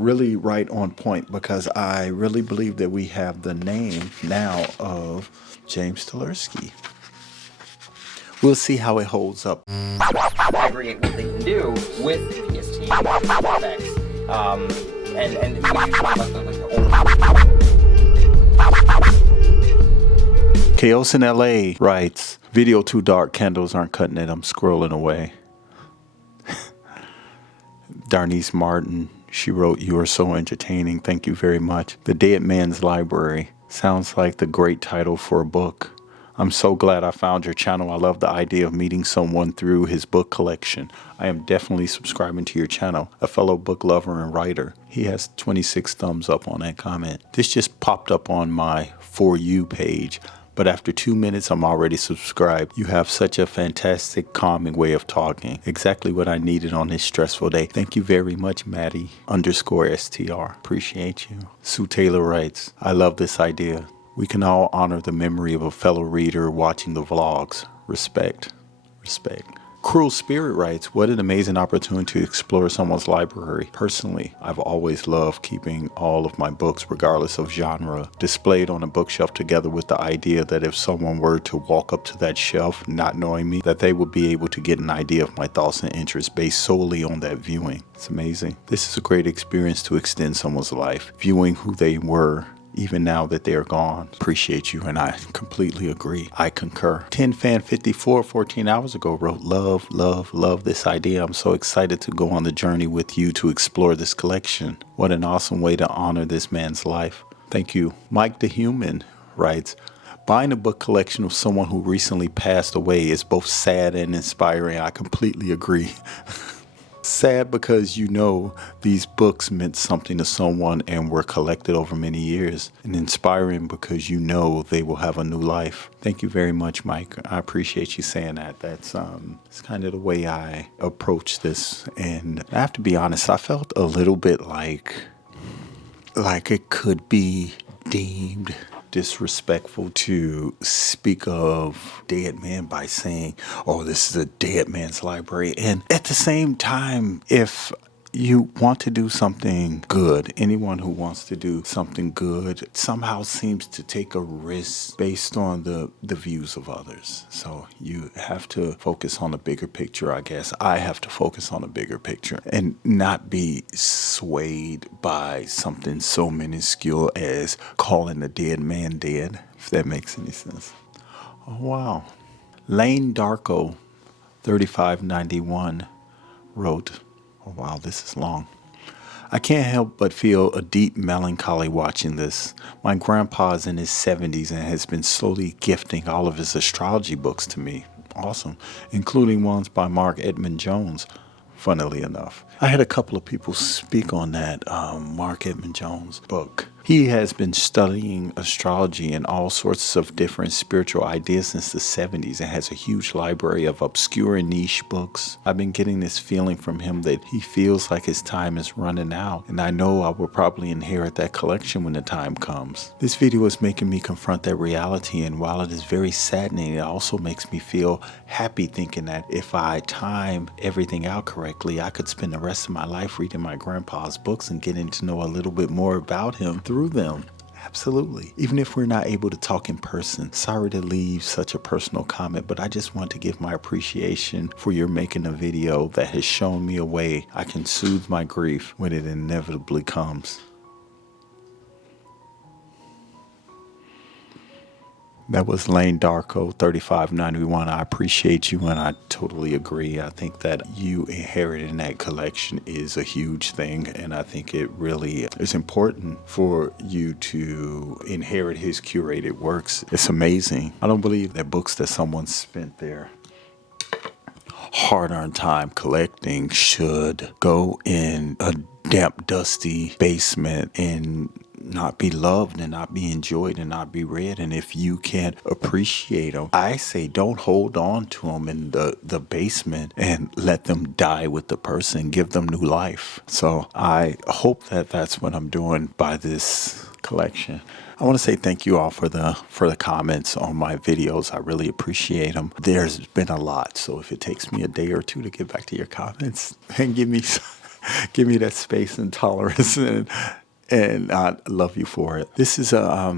really right on point, because I really believe that we have the name now of James Tversky. We'll see how it holds up. Aggregate what they can do with PST effects. And we talk about the Chaos in LA writes, video too dark, candles aren't cutting it, I'm scrolling away. Darnice Martin, she wrote, you are so entertaining, thank you very much. The Dead Man's Library sounds like the great title for a book. I'm so glad I found your channel. I love the idea of meeting someone through his book collection. I am definitely subscribing to your channel. A fellow book lover and writer. He has 26 thumbs up on that comment. This just popped up on my For You page, but after 2 minutes, I'm already subscribed. You have such a fantastic, calming way of talking. Exactly what I needed on this stressful day. Thank you very much, Maddie_STR. Appreciate you. Sue Taylor writes, I love this idea. We can all honor the memory of a fellow reader watching the vlogs. Respect. Respect. Cruel Spirit writes, what an amazing opportunity to explore someone's library. Personally, I've always loved keeping all of my books, regardless of genre, displayed on a bookshelf together with the idea that if someone were to walk up to that shelf, not knowing me, that they would be able to get an idea of my thoughts and interests based solely on that viewing. It's amazing. This is a great experience to extend someone's life, viewing who they were, even now that they are gone. Appreciate you, and I completely agree. I concur. 10fan54 14 hours ago wrote, love this idea. I'm so excited to go on the journey with you to explore this collection. What an awesome way to honor this man's life. Thank you. Mike the Human writes, buying a book collection of someone who recently passed away is both sad and inspiring. I completely agree. Sad because you know these books meant something to someone and were collected over many years, and inspiring because you know they will have a new life. Thank you very much, Mike. I appreciate you saying that. That's it's kind of the way I approach this, and I have to be honest, I felt a little bit like it could be deemed disrespectful to speak of dead man by saying, oh, this is a dead man's library. And at the same time, if you want to do something good, anyone who wants to do something good somehow seems to take a risk based on the views of others. So you have to focus on the bigger picture, I guess. I have to focus on the bigger picture and not be swayed by something so minuscule as calling a dead man dead, if that makes any sense. Oh, wow. Lane Darko 3591 wrote, oh, wow, this is long. I can't help but feel a deep melancholy watching this. My grandpa's in his 70s and has been slowly gifting all of his astrology books to me. Awesome. Including ones by Mark Edmund Jones, funnily enough. I had a couple of people speak on that Mark Edmund Jones book. He has been studying astrology and all sorts of different spiritual ideas since the 70s and has a huge library of obscure and niche books. I've been getting this feeling from him that he feels like his time is running out, and I know I will probably inherit that collection when the time comes. This video is making me confront that reality, and while it is very saddening, it also makes me feel happy thinking that if I time everything out correctly, I could spend the rest of my life reading my grandpa's books and getting to know a little bit more about him through them. Absolutely. Even if we're not able to talk in person. Sorry to leave such a personal comment, but I just want to give my appreciation for your making a video that has shown me a way I can soothe my grief when it inevitably comes. That was Lane Darko 3591. I appreciate you, and I totally agree. I think that you inheriting that collection is a huge thing, and I think it really is important for you to inherit his curated works. It's amazing. I don't believe that books that someone spent their hard-earned time collecting should go in a damp, dusty basement and not be loved and not be enjoyed and not be read. And if you can't appreciate them, I say don't hold on to them in the basement and let them die with the person. Give them new life. So I hope that that's what I'm doing by this collection. I want to say thank you all for the comments on my videos. I really appreciate them. There's been a lot, so if it takes me a day or two to get back to your comments and give me Give me that space and tolerance, and I love you for it. This is a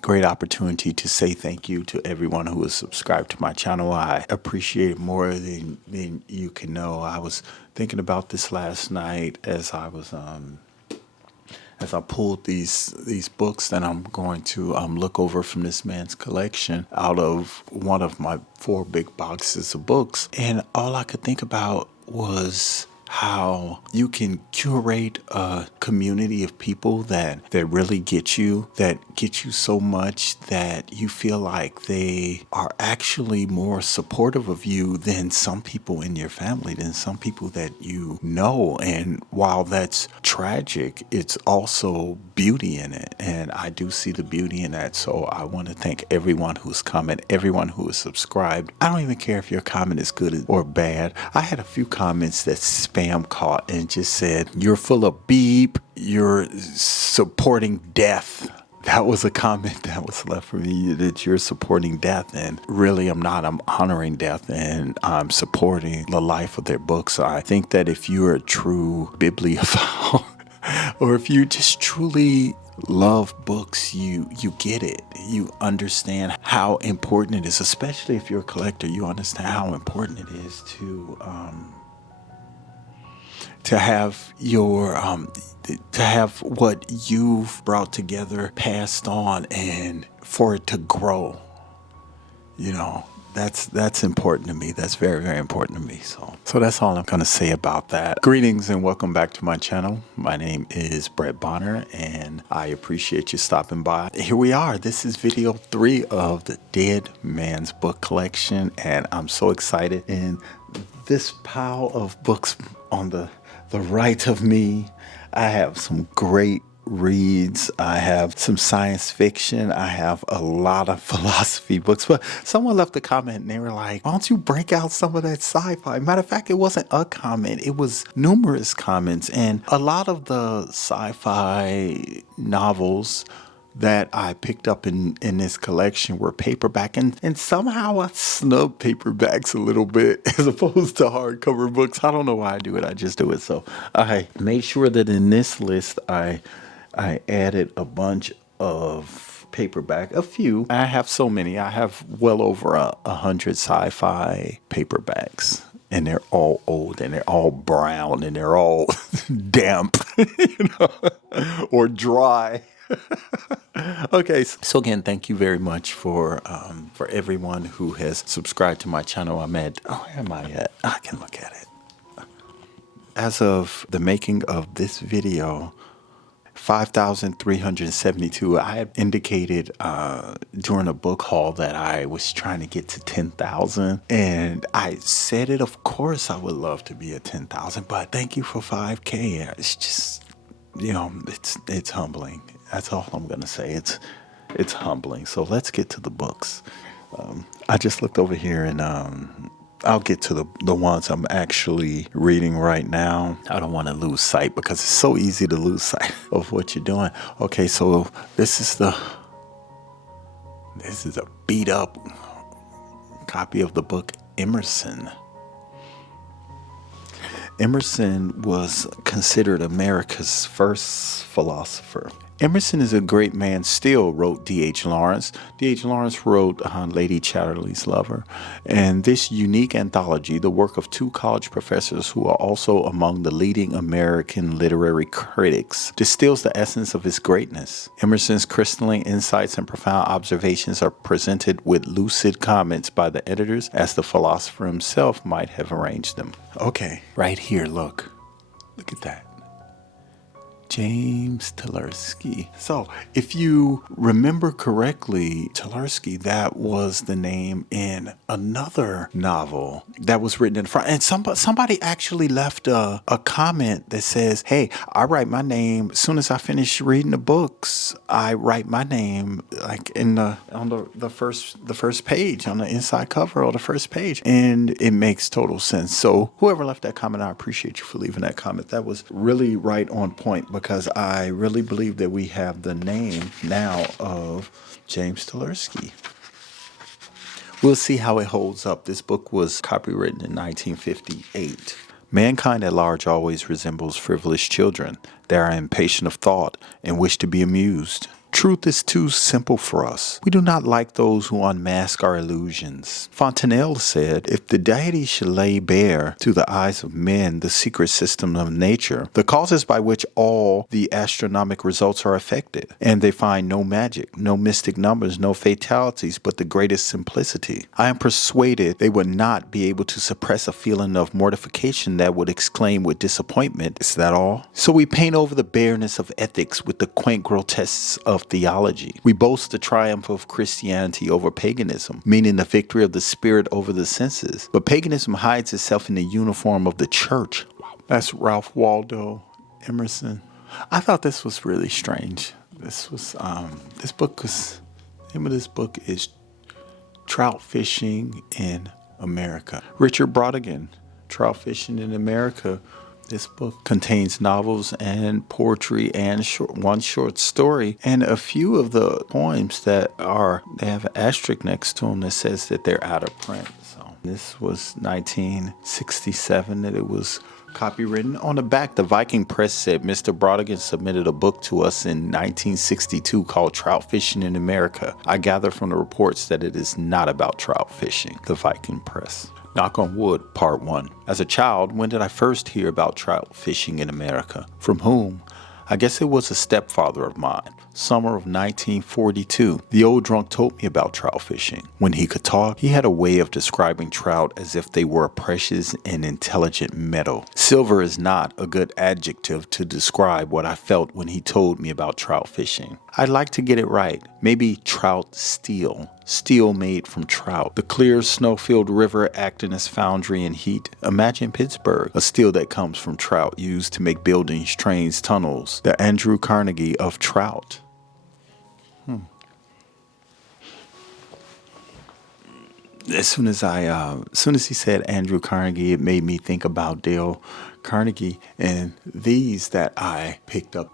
great opportunity to say thank you to everyone who has subscribed to my channel. I appreciate it more than you can know. I was thinking about this last night as I pulled these books that I'm going to look over from this man's collection out of one of my 4 big boxes of books. And all I could think about was how you can curate a community of people that really get you so much that you feel like they are actually more supportive of you than some people in your family, than some people that you know. And while that's tragic, it's also beauty in it. And I do see the beauty in that. So I want to thank everyone who's commented, everyone who is subscribed. I don't even care if your comment is good or bad. I had a few comments that spam caught and just said, "You're full of beep, you're supporting death." That was a comment that was left for me, that you're supporting death. And really, I'm not. I'm honoring death, and I'm supporting the life of their books. I think that if you're a true bibliophile, or if you just truly love books, you get it. You understand how important it is, especially if you're a collector. You understand how important it is to have your to have what you've brought together passed on, and for it to grow. You know, that's important to me. That's very, very important to me. So that's all I'm going to say about that. Greetings and welcome back to my channel. My name is Brett Bonner, and I appreciate you stopping by. Here we are. This is video 3 of the Dead Man's Book Collection, and I'm so excited. And this pile of books on the right of me, I have some great reads. I have some science fiction. I have a lot of philosophy books. But someone left a comment and they were like, "Why don't you break out some of that sci-fi?" Matter of fact, it wasn't a comment. It was numerous comments. And a lot of the sci-fi novels that I picked up in this collection were paperback, and somehow I snub paperbacks a little bit as opposed to hardcover books. I don't know why I do it. I just do it. So I made sure that in this list I added a bunch of paperback, a few. I have so many. I have well over 100 sci-fi paperbacks. And they're all old, and they're all brown, and they're all damp, or dry. Okay, so again, thank you very much for everyone who has subscribed to my channel. I'm at, where am I at? I can look at it. As of the making of this video, 5,372. I had indicated during a book haul that I was trying to get to 10,000, and I said it. Of course, I would love to be at 10,000, but thank you for 5K. It's just, it's humbling. That's all I'm gonna say. It's humbling. So let's get to the books. I just looked over here, and I'll get to the ones I'm actually reading right now. I don't want to lose sight because it's so easy to lose sight of what you're doing. Okay, so this is a beat up copy of the book Emerson. Emerson was considered America's first philosopher. Emerson is a great man still, wrote D.H. Lawrence. D.H. Lawrence wrote Lady Chatterley's Lover. And this unique anthology, the work of 2 college professors who are also among the leading American literary critics, distills the essence of his greatness. Emerson's crystalline insights and profound observations are presented with lucid comments by the editors, as the philosopher himself might have arranged them. Okay, right here, look. Look at that. James Tversky. So, if you remember correctly, Tversky, that was the name in another novel that was written in front. And somebody actually left a comment that says, "Hey, I write my name as soon as I finish reading the books. I write my name like on the first page, on the inside cover or the first page." And it makes total sense. So, whoever left that comment, I appreciate you for leaving that comment. That was really right on point, because I really believe that we have the name now of James Tversky. We'll see how it holds up. This book was copywritten in 1958 Mankind at large always resembles frivolous children. They are impatient of thought and wish to be amused. Truth is too simple for us. We do not like those who unmask our illusions. Fontenelle said, if the deity should lay bare to the eyes of men the secret system of nature, the causes by which all the astronomic results are affected, and they find no magic, no mystic numbers, no fatalities, but the greatest simplicity, I am persuaded they would not be able to suppress a feeling of mortification that would exclaim with disappointment, is that all? So we paint over the bareness of ethics with the quaint grotesques of theology. We boast the triumph of Christianity over paganism, meaning the victory of the spirit over the senses. But paganism hides itself in the uniform of the church. That's Ralph Waldo Emerson. I thought this was really strange. This name of this book is Trout Fishing in America. Richard Brodigan, Trout Fishing in America. This book contains novels and poetry and one short story, and a few of the poems they have an asterisk next to them that says that they're out of print. So this was 1967 that it was copywritten. On the back, the Viking Press said Mr. Brodigan submitted a book to us in 1962 called Trout Fishing in America. I gather from the reports that it is not about trout fishing. The Viking Press. Knock on Wood, Part 1. As a child, when did I first hear about trout fishing in America? From whom? I guess it was a stepfather of mine. Summer of 1942. The old drunk told me about trout fishing. When he could talk, he had a way of describing trout as if they were a precious and intelligent metal. Silver is not a good adjective to describe what I felt when he told me about trout fishing. I'd like to get it right. Maybe trout steel. Steel made from trout. The clear snow-filled river acting as foundry and heat. Imagine Pittsburgh, a steel that comes from trout used to make buildings, trains, tunnels. The Andrew Carnegie of trout. As soon as he said Andrew Carnegie, it made me think about Dale Carnegie. And these that I picked up,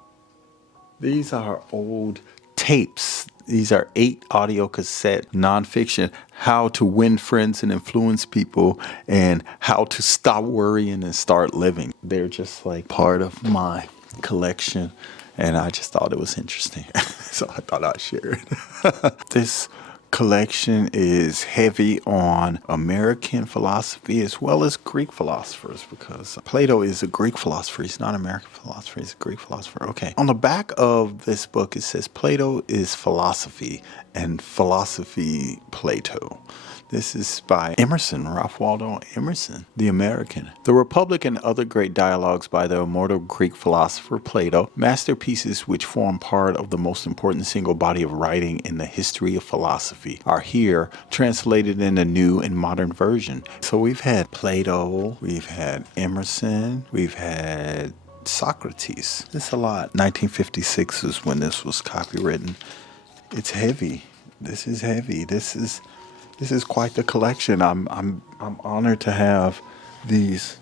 these are old tapes. These are 8 audio cassette nonfiction, how to win friends and influence people and how to stop worrying and start living. They're just like part of my collection and I just thought it was interesting. So I thought I'd share it. This collection is heavy on American philosophy as well as Greek philosophers because Plato is a Greek philosopher. He's not an American philosopher. He's a Greek philosopher. Okay. On the back of this book, it says Plato is philosophy and philosophy Plato. This is by Emerson, Ralph Waldo Emerson, the American. The Republic and other great dialogues by the immortal Greek philosopher Plato, masterpieces which form part of the most important single body of writing in the history of philosophy, are here translated in a new and modern version. So we've had Plato, we've had Emerson, we've had Socrates. It's a lot. 1956 is when this was copywritten. It's heavy. This is heavy. This is quite the collection. I'm honored to have these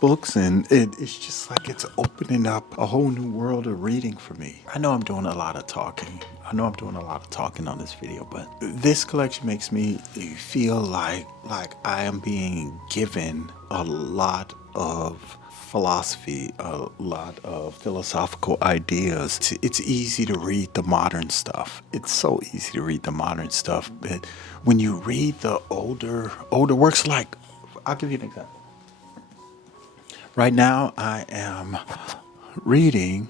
books, and it's just like it's opening up a whole new world of reading for me. I know I'm doing a lot of talking. On this video, but this collection makes me feel like I am being given a lot of philosophy, a lot of philosophical ideas. It's easy to read the modern stuff. It's so easy to read the modern stuff, but when you read the older works, like, I'll give you an example. Right now, I am reading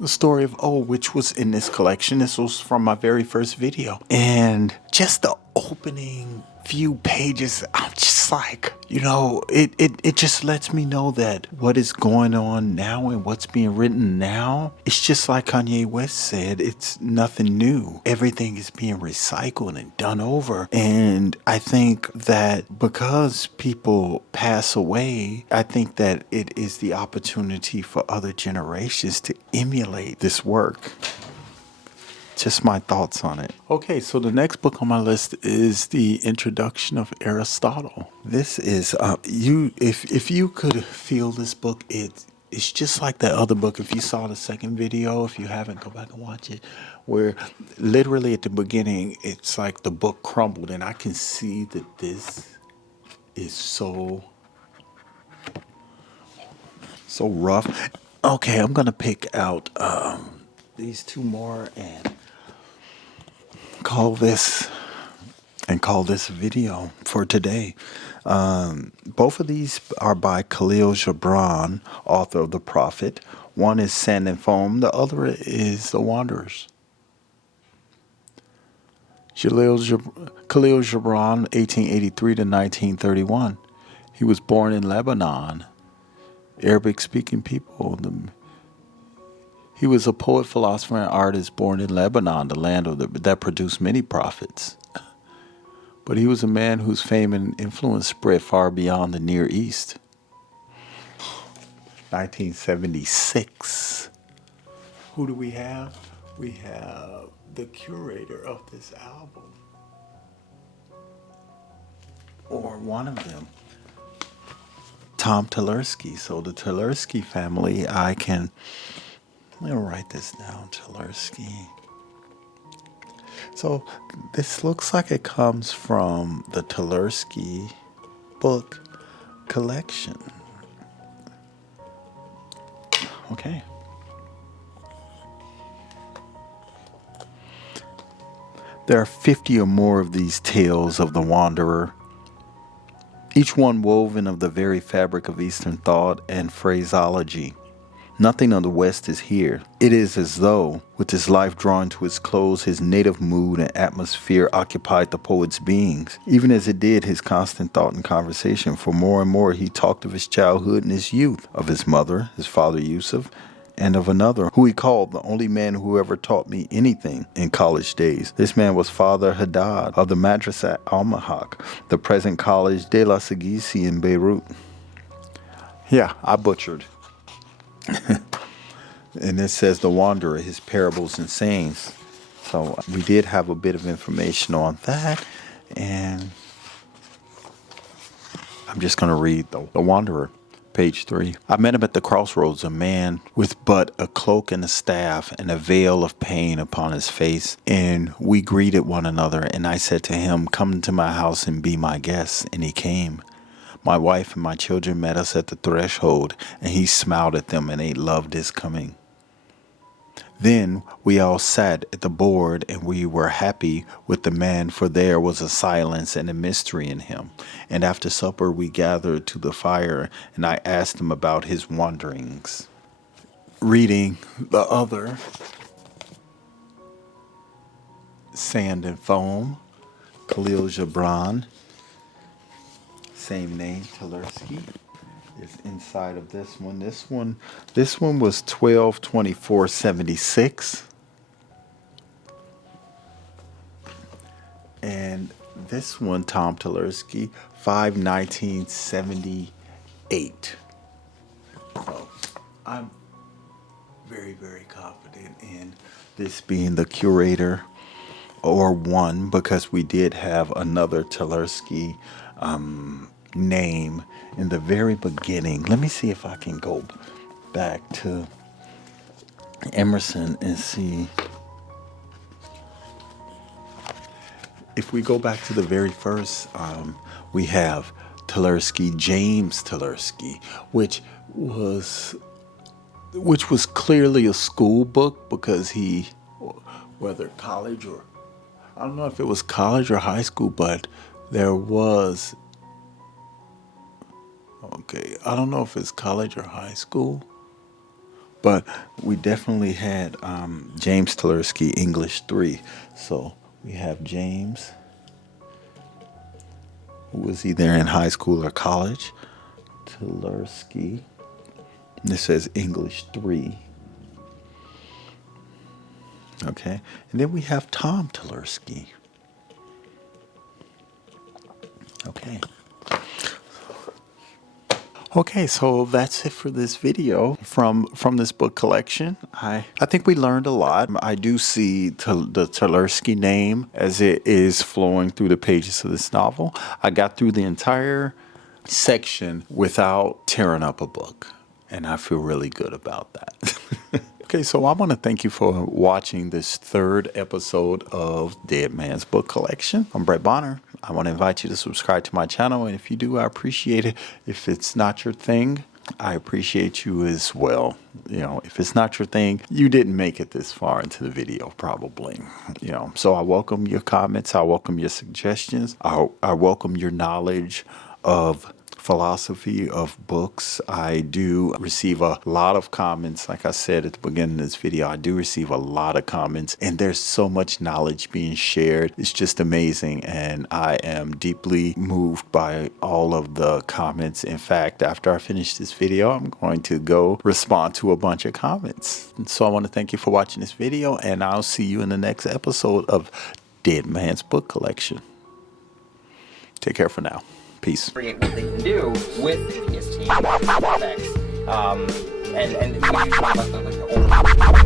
the story of which was in this collection. This was from my very first video. And just the opening few pages, I'm just like, it just lets me know that what is going on now and what's being written now, it's just like Kanye West said, it's nothing new. Everything is being recycled and done over. And I think that because people pass away, I think that it is the opportunity for other generations to emulate this work. Just my thoughts on it. Okay, so the next book on my list is The Introduction of Aristotle. This is if you could feel this book, it's just like that other book. If you saw the second video, if you haven't, go back and watch it, where literally at the beginning it's like the book crumbled, and I can see that this is so rough. Okay, I'm gonna pick out these two more and call this video for today. Both of these are by Kahlil Gibran, author of The Prophet. One is Sand and Foam, the other is The Wanderers. Kahlil Gibran, 1883 to 1931. He was born in Lebanon, Arabic-speaking people. He was a poet, philosopher, and artist born in Lebanon, the land that produced many prophets. But he was a man whose fame and influence spread far beyond the Near East. 1976. Who do we have? We have the curator of this album. Or one of them. Tom Tversky. So the Tversky family, let me write this down, Tversky. So this looks like it comes from the Tversky book collection. Okay. There are 50 or more of these tales of the wanderer, each one woven of the very fabric of Eastern thought and phraseology. Nothing of the West is here. It is as though, with his life drawn to its close, his native mood and atmosphere occupied the poet's beings, even as it did his constant thought and conversation, for more and more he talked of his childhood and his youth, of his mother, his father Yusuf, and of another, who he called the only man who ever taught me anything in college days. This man was Father Haddad of the Madrasa Al-Mahak, the present College de la Sagisi in Beirut. Yeah, I butchered. And it says the wanderer, his parables and sayings. So we did have a bit of information on that, and I'm just going to read the wanderer, page 3. I met him at the crossroads, a man with but a cloak and a staff and a veil of pain upon his face, and we greeted one another, and I said to him, "Come to my house and be my guest," and he came. My wife and my children met us at the threshold, and he smiled at them, and they loved his coming. Then we all sat at the board, and we were happy with the man, for there was a silence and a mystery in him. And after supper we gathered to the fire, and I asked him about his wanderings. Reading the other, Sand and Foam, Kahlil Gibran. Same name, Tversky, is inside of this one. This one was 12/24/76, and this one, Tom Tversky, 5/19/78. So I'm very, very confident in this being the curator, or one, because we did have another Tversky name in the very beginning. Let me see if I can go back to Emerson and see. If we go back to the very first, we have Tversky, James Tversky, which was clearly a school book, because whether college or, I don't know if it was college or high school, but there was, okay, I don't know if it's college or high school, but we definitely had James Tversky, English 3. So we have James, who was either in high school or college, Tversky. This says English 3. Okay, and then we have Tom Tversky. Okay, so that's it for this video from this book collection. I think we learned a lot. I do see the Tversky name as it is flowing through the pages of this novel. I got through the entire section without tearing up a book, and I feel really good about that. Okay, so I want to thank you for watching this third episode of Dead Man's Book Collection. I'm Brett Bonner. I want to invite you to subscribe to my channel, and if you do, I appreciate it. If it's not your thing, I appreciate you as well. You know, if it's not your thing, you didn't make it this far into the video, probably. You know, so I welcome your comments. I welcome your suggestions. I welcome your knowledge of philosophy of books. I do receive a lot of comments. Like I said at the beginning of this video, I do receive a lot of comments, and there's so much knowledge being shared. It's just amazing, and I am deeply moved by all of the comments. In fact, after I finish this video, I'm going to go respond to a bunch of comments. And so I want to thank you for watching this video, and I'll see you in the next episode of Dead Man's Book Collection. Take care for now. Peace. Create what they can do with PST effects, and we use like the